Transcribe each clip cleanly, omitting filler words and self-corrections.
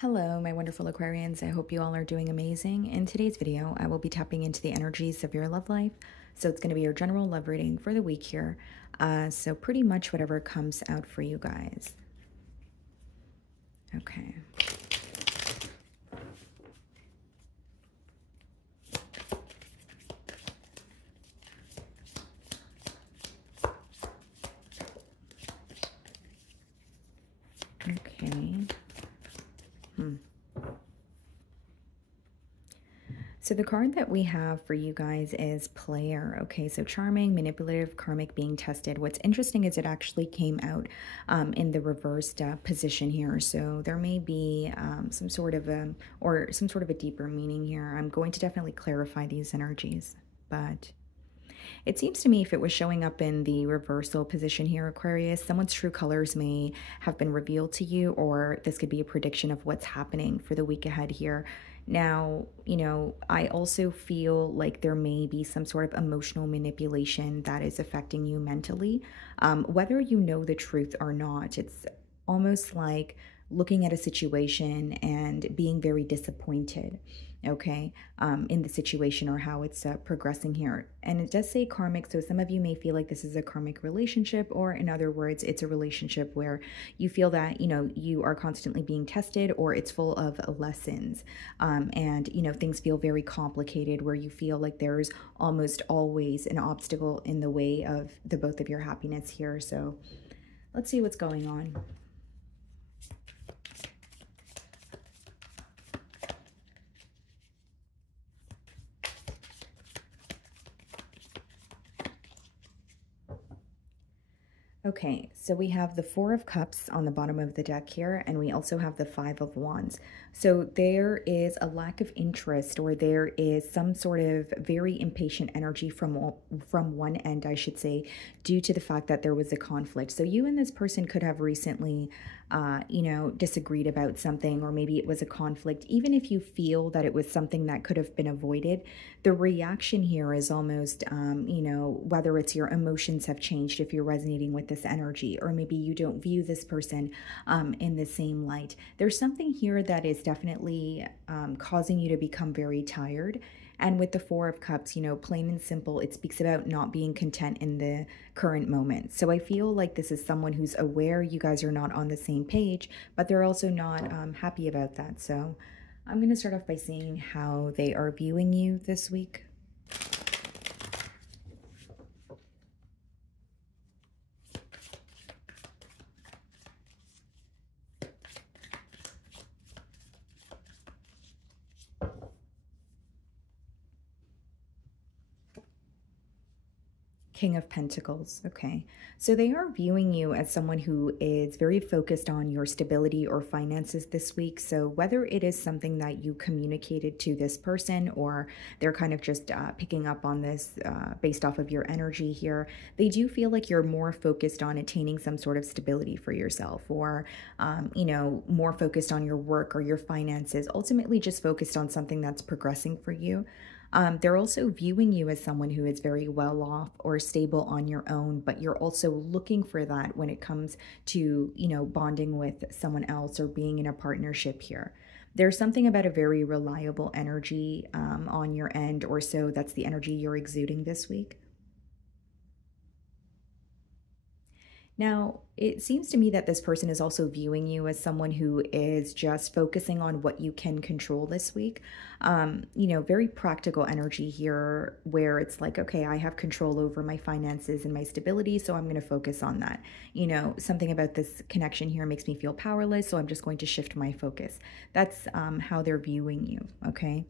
Hello, my wonderful Aquarians. I hope you all are doing amazing. In today's video, I will be tapping into the energies of your love life. So it's going to be your general love reading for the week here. So pretty much whatever comes out for you guys. Okay. Okay. So the card that we have for you guys is Player. Okay, so charming, manipulative, karmic, being tested. What's interesting is it actually came out in the reversed position here. So there may be some sort of a deeper meaning here. I'm going to definitely clarify these energies, but it seems to me if it was showing up in the reversal position here, Aquarius, someone's true colors may have been revealed to you, or this could be a prediction of what's happening for the week ahead here. Now, I also feel like there may be some sort of emotional manipulation that is affecting you mentally. Whether you know the truth or not, it's almost like looking at a situation and being very disappointed, okay, in the situation or how it's progressing here. And it does say karmic, so some of you may feel like this is a karmic relationship, or in other words, it's a relationship where you feel that, you are constantly being tested, or it's full of lessons. And, things feel very complicated, where you feel like there's almost always an obstacle in the way of the both of your happiness here. So let's see what's going on. Okay, so we have the Four of Cups on the bottom of the deck here, and we also have the Five of Wands. So there is a lack of interest, or there is some sort of very impatient energy from one end, I should say, due to the fact that there was a conflict. So you and this person could have recently, disagreed about something, or maybe it was a conflict. Even if you feel that it was something that could have been avoided, the reaction here is almost, whether it's your emotions have changed, if you're resonating with this energy, or maybe you don't view this person in the same light. There's something here that is definitely causing you to become very tired. And with the Four of Cups, plain and simple, it speaks about not being content in the current moment. So I feel like this is someone who's aware you guys are not on the same page, but they're also not happy about that. So I'm going to start off by seeing how they are viewing you this week. King of Pentacles. Okay. So they are viewing you as someone who is very focused on your stability or finances this week. So whether it is something that you communicated to this person, or they're kind of just picking up on this based off of your energy here, they do feel like you're more focused on attaining some sort of stability for yourself, or, more focused on your work or your finances, ultimately just focused on something that's progressing for you. They're also viewing you as someone who is very well off or stable on your own, but you're also looking for that when it comes to, bonding with someone else or being in a partnership here. There's something about a very reliable energy on your end, or so that's the energy you're exuding this week. Now, it seems to me that this person is also viewing you as someone who is just focusing on what you can control this week. Very practical energy here, where it's like, okay, I have control over my finances and my stability, so I'm going to focus on that. Something about this connection here makes me feel powerless, so I'm just going to shift my focus. That's how they're viewing you, okay?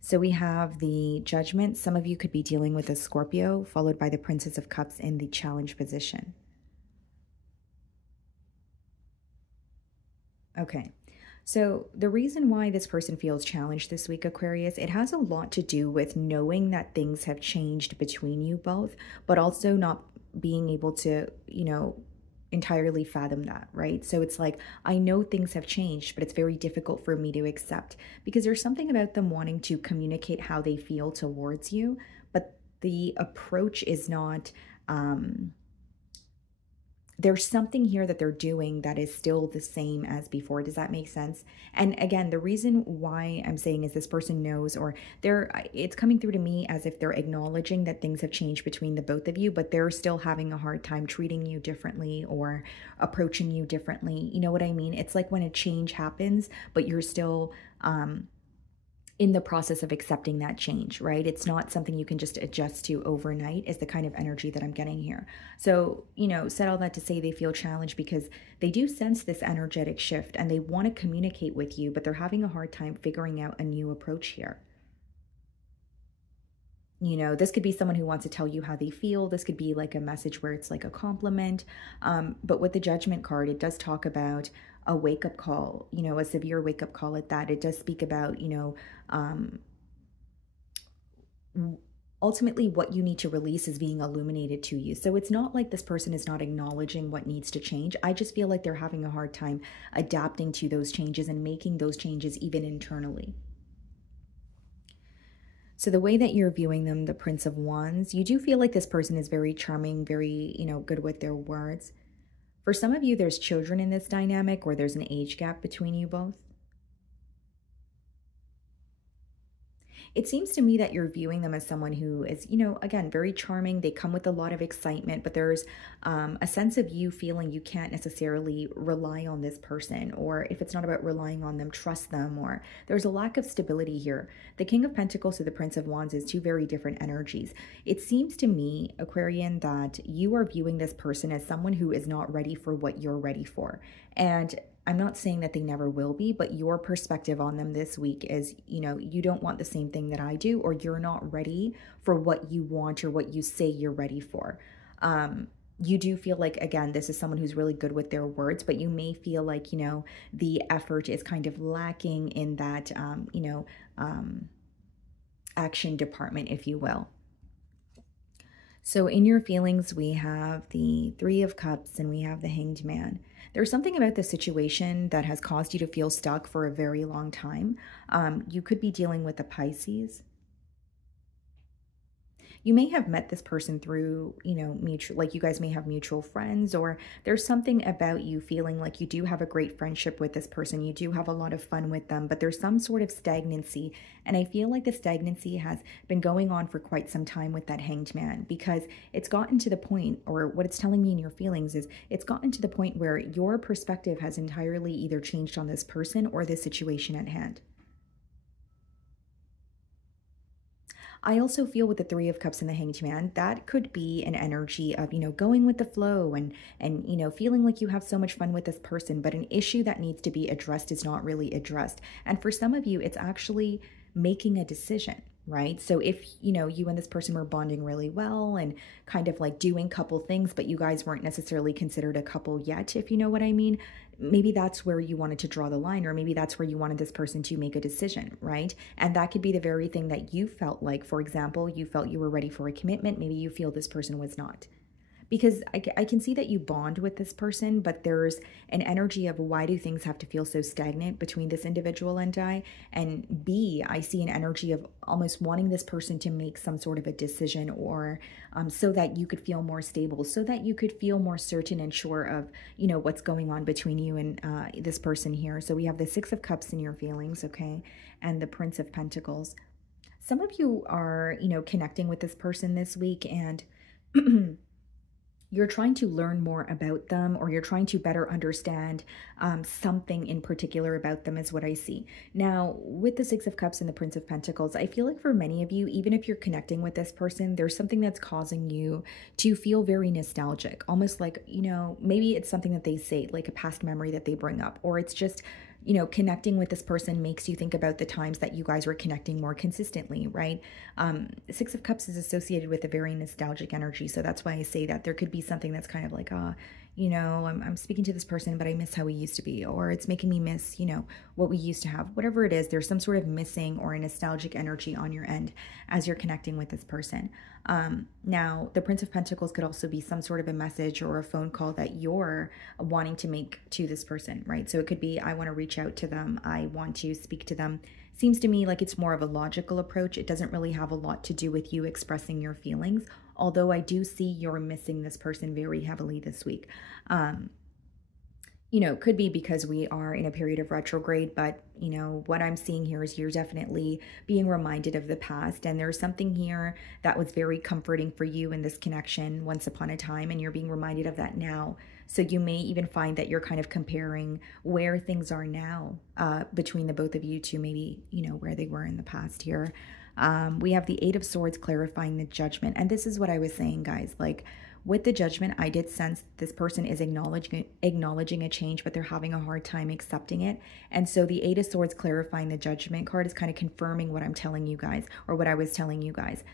So we have the Judgment. Some of you could be dealing with a Scorpio, followed by the Princess of Cups in the challenge position. Okay, so the reason why this person feels challenged this week, Aquarius, it has a lot to do with knowing that things have changed between you both, but also not being able to, entirely fathom that, right? So it's like, I know things have changed, but it's very difficult for me to accept, because there's something about them wanting to communicate how they feel towards you, but the approach is not, there's something here that they're doing that is still the same as before. Does that make sense? And again, the reason why I'm saying is this person knows, or it's coming through to me as if they're acknowledging that things have changed between the both of you, but they're still having a hard time treating you differently or approaching you differently. You know what I mean? It's like when a change happens, but you're still, in the process of accepting that change, right? It's not something you can just adjust to overnight, is the kind of energy that I'm getting here. So, said all that to say they feel challenged because they do sense this energetic shift and they want to communicate with you, but they're having a hard time figuring out a new approach here. This could be someone who wants to tell you how they feel. This could be like a message where it's like a compliment. But with the Judgment card, it does talk about a wake up call, a severe wake up call at that. It does speak about, um, ultimately what you need to release is being illuminated to you. So it's not like this person is not acknowledging what needs to change. I just feel like they're having a hard time adapting to those changes and making those changes even internally. So the way that you're viewing them, the Prince of Wands, you do feel like this person is very charming, very, good with their words. For some of you, there's children in this dynamic or there's an age gap between you both. It seems to me that you're viewing them as someone who is, again, very charming. They come with a lot of excitement, but there's a sense of you feeling you can't necessarily rely on this person, or if it's not about relying on them, trust them, or there's a lack of stability here. The King of Pentacles to the Prince of Wands is two very different energies. It seems to me, Aquarian, that you are viewing this person as someone who is not ready for what you're ready for. And I'm not saying that they never will be, but your perspective on them this week is, you don't want the same thing that I do, or you're not ready for what you want or what you say you're ready for. You do feel like, again, this is someone who's really good with their words, but you may feel like, the effort is kind of lacking in that, action department, if you will. So in your feelings, we have the Three of Cups and we have the Hanged Man. There's something about the situation that has caused you to feel stuck for a very long time. You could be dealing with a Pisces. You may have met this person through, mutual, like you guys may have mutual friends, or there's something about you feeling like you do have a great friendship with this person. You do have a lot of fun with them, but there's some sort of stagnancy. And I feel like the stagnancy has been going on for quite some time with that Hanged Man, because it's gotten to the point, or what it's telling me in your feelings is it's gotten to the point where your perspective has entirely either changed on this person or the situation at hand. I also feel with the Three of Cups and the Hanged Man, that could be an energy of, going with the flow and feeling like you have so much fun with this person, but an issue that needs to be addressed is not really addressed. And for some of you, it's actually making a decision, right? So if, you and this person were bonding really well and kind of like doing couple things, but you guys weren't necessarily considered a couple yet, if you know what I mean, maybe that's where you wanted to draw the line, or maybe that's where you wanted this person to make a decision, right? And that could be the very thing that you felt like, for example, you felt you were ready for a commitment. Maybe you feel this person was not. Because I can see that you bond with this person, but there's an energy of, why do things have to feel so stagnant between this individual and I? And B, I see an energy of almost wanting this person to make some sort of a decision, or so that you could feel more stable, so that you could feel more certain and sure of, what's going on between you and this person here. So we have the Six of Cups in your feelings, okay? And the Prince of Pentacles. Some of you are, connecting with this person this week, and you're trying to learn more about them, or you're trying to better understand something in particular about them, is what I see. Now, with the Six of Cups and the Prince of Pentacles, I feel like for many of you, even if you're connecting with this person, there's something that's causing you to feel very nostalgic, almost like, maybe it's something that they say, like a past memory that they bring up, or it's just, connecting with this person makes you think about the times that you guys were connecting more consistently, right? Six of Cups is associated with a very nostalgic energy. So that's why I say that there could be something that's kind of like, I'm speaking to this person, but I miss how we used to be, or it's making me miss, what we used to have. Whatever it is, there's some sort of missing or a nostalgic energy on your end as you're connecting with this person. Now, the Prince of Pentacles could also be some sort of a message or a phone call that you're wanting to make to this person, right? So it could be, I want to reach out to them. I want to speak to them. Seems to me like it's more of a logical approach. It doesn't really have a lot to do with you expressing your feelings. although I do see you're missing this person very heavily this week. You know, could be because we are in a period of retrograde, but you know, what I'm seeing here is you're definitely being reminded of the past. And there's something here that was very comforting for you in this connection once upon a time, and you're being reminded of that now. So you may even find that you're kind of comparing where things are now between the both of you to maybe, you know, where they were in the past here. We have the Eight of Swords clarifying the Judgment. And this is what I was saying, guys. Like, with the Judgment, I did sense this person is acknowledging a change, but they're having a hard time accepting it. And so the Eight of Swords clarifying the Judgment card is kind of confirming what I'm telling you guys, or what I was telling you guys.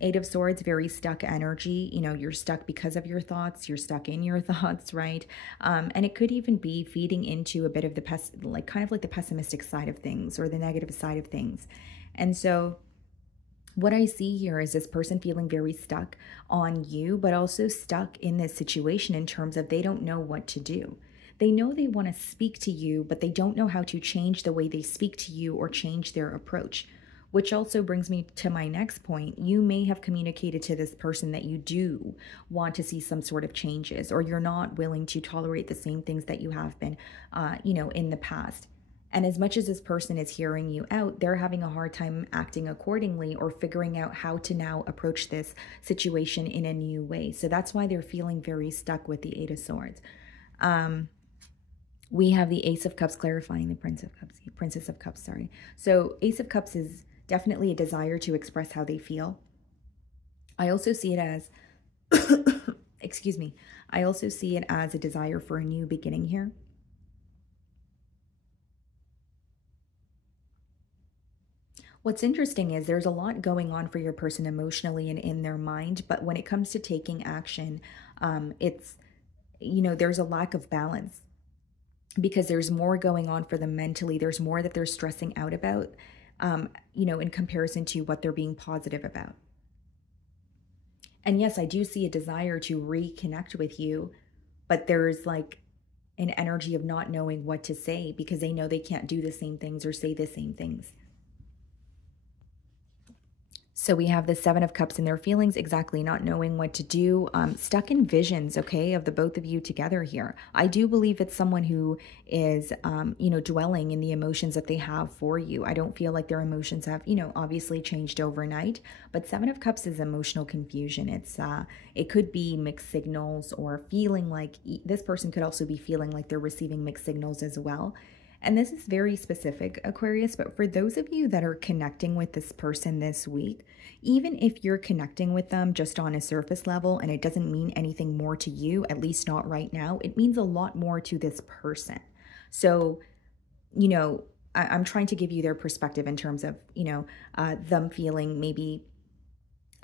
Eight of Swords, very stuck energy. You know, you're stuck because of your thoughts. You're stuck in your thoughts, right? And it could even be feeding into a bit of the kind of like the pessimistic side of things, or the negative side of things. And so what I see here is this person feeling very stuck on you, but also stuck in this situation in terms of they don't know what to do. They know they want to speak to you, but they don't know how to change the way they speak to you or change their approach. Which also brings me to my next point. You may have communicated to this person that you do want to see some sort of changes, or you're not willing to tolerate the same things that you have been, you know, in the past. And as much as this person is hearing you out, they're having a hard time acting accordingly or figuring out how to now approach this situation in a new way. So that's why they're feeling very stuck with the Eight of Swords. We have the Ace of Cups clarifying the Princess of Cups, sorry. So Ace of Cups is definitely a desire to express how they feel. I also see it as, excuse me, I also see it as a desire for a new beginning here. What's interesting is there's a lot going on for your person emotionally and in their mind, but when it comes to taking action, it's, you know, there's a lack of balance because there's more going on for them mentally. There's more that they're stressing out about, you know, in comparison to what they're being positive about. And yes, I do see a desire to reconnect with you, but there's like an energy of not knowing what to say because they know they can't do the same things or say the same things. So we have the Seven of Cups in their feelings, exactly, not knowing what to do, stuck in visions, okay, of the both of you together here. I do believe it's someone who is, you know, dwelling in the emotions that they have for you. I don't feel like their emotions have, you know, obviously changed overnight, but Seven of Cups is emotional confusion. It's, it could be mixed signals, or feeling like this person could also be feeling like they're receiving mixed signals as well. And this is very specific, Aquarius, but for those of you that are connecting with this person this week, even if you're connecting with them just on a surface level and it doesn't mean anything more to you, at least not right now, it means a lot more to this person. So, you know, I'm trying to give you their perspective in terms of, you know, them feeling maybe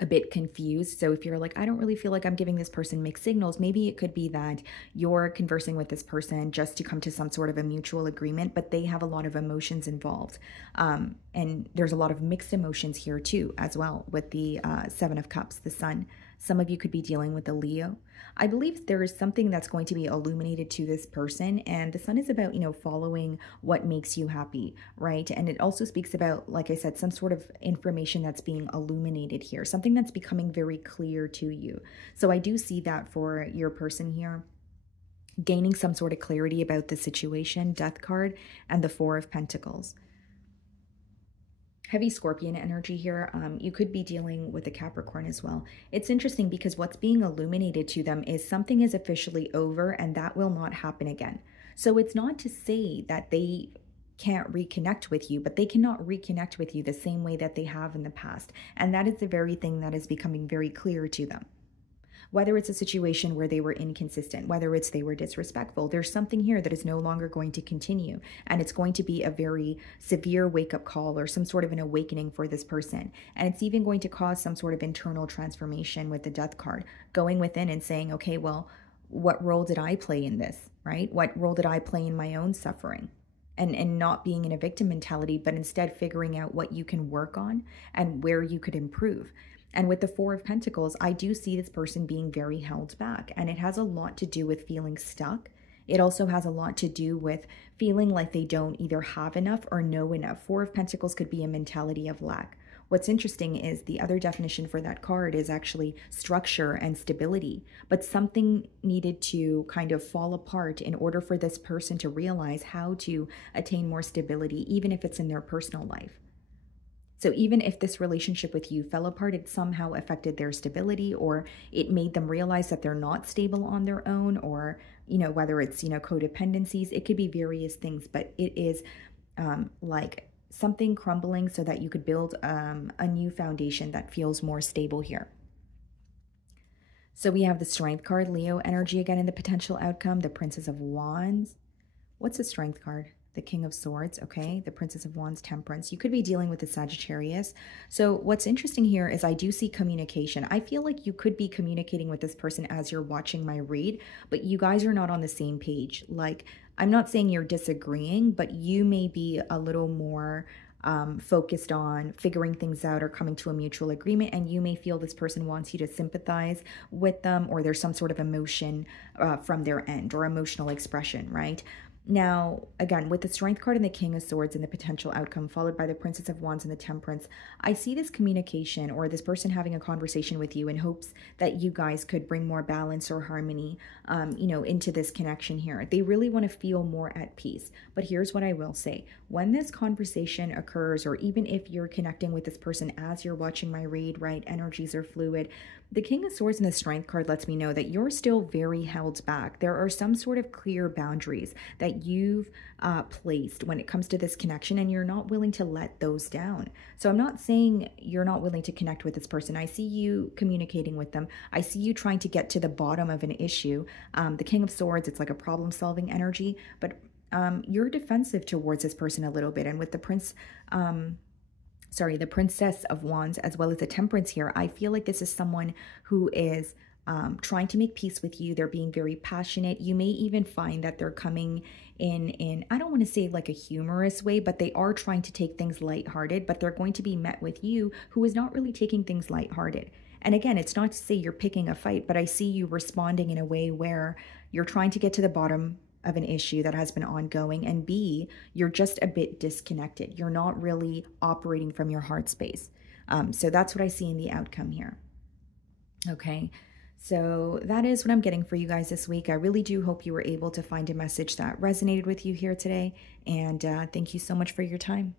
a bit confused. So if you're like, I don't really feel like I'm giving this person mixed signals, maybe it could be that you're conversing with this person just to come to some sort of a mutual agreement, but they have a lot of emotions involved. And there's a lot of mixed emotions here too, as well, with the Seven of Cups, the Sun. Some of you could be dealing with a Leo. I believe there is something that's going to be illuminated to this person, and the Sun is about, you know, following what makes you happy, right? And it also speaks about, like I said, some sort of information that's being illuminated here, something that's becoming very clear to you. So I do see that for your person here, gaining some sort of clarity about the situation, Death card, and the Four of Pentacles. Heavy Scorpion energy here. You could be dealing with a Capricorn as well. It's interesting because what's being illuminated to them is something is officially over and that will not happen again. So it's not to say that they can't reconnect with you, but they cannot reconnect with you the same way that they have in the past. And that is the very thing that is becoming very clear to them. Whether it's a situation where they were inconsistent, whether it's they were disrespectful, there's something here that is no longer going to continue. And it's going to be a very severe wake-up call or some sort of an awakening for this person. And it's even going to cause some sort of internal transformation with the Death card, going within and saying, okay, well, what role did I play in this, right? What role did I play in my own suffering? And not being in a victim mentality, but instead figuring out what you can work on and where you could improve. And with the Four of Pentacles, I do see this person being very held back. And it has a lot to do with feeling stuck. It also has a lot to do with feeling like they don't either have enough or know enough. Four of Pentacles could be a mentality of lack, What's interesting is the other definition for that card is actually structure and stability, but something needed to kind of fall apart in order for this person to realize how to attain more stability, even if it's in their personal life. So even if this relationship with you fell apart, it somehow affected their stability, or it made them realize that they're not stable on their own, or, whether it's, codependencies, it could be various things, but it is like something crumbling so that you could build a new foundation that feels more stable here. So we have the Strength card, Leo energy again in the potential outcome, the Princess of Wands. What's the Strength card? The King of Swords, okay, the Princess of Wands, Temperance. You could be dealing with the Sagittarius. So what's interesting here is I do see communication. I feel like you could be communicating with this person as you're watching my read, but you guys are not on the same page. Like, I'm not saying you're disagreeing, but you may be a little more focused on figuring things out or coming to a mutual agreement, and you may feel this person wants you to sympathize with them, or there's some sort of emotion from their end, or emotional expression, right? Now, again, with the Strength card and the King of Swords and the potential outcome, followed by the Princess of Wands and the Temperance, I see this communication or this person having a conversation with you in hopes that you guys could bring more balance or harmony, into this connection here. They really want to feel more at peace. But here's what I will say. When this conversation occurs, or even if you're connecting with this person as you're watching my read, right, energies are fluid, the King of Swords and the Strength card lets me know that you're still very held back. There are some sort of clear boundaries that you've placed when it comes to this connection, and you're not willing to let those down. So I'm not saying you're not willing to connect with this person. I see you communicating with them. I see you trying to get to the bottom of an issue. The King of Swords, it's like a problem-solving energy, but you're defensive towards this person a little bit. And with the the Princess of Wands, as well as the Temperance here, I feel like this is someone who is trying to make peace with you. They're being very passionate. You may even find that they're coming in, I don't want to say like a humorous way, but they are trying to take things lighthearted, but they're going to be met with you who is not really taking things lighthearted. And again, it's not to say you're picking a fight, but I see you responding in a way where you're trying to get to the bottom of an issue that has been ongoing, and B, you're just a bit disconnected. You're not really operating from your heart space. So that's what I see in the outcome here. Okay, so that is what I'm getting for you guys this week. I really do hope you were able to find a message that resonated with you here today, and thank you so much for your time.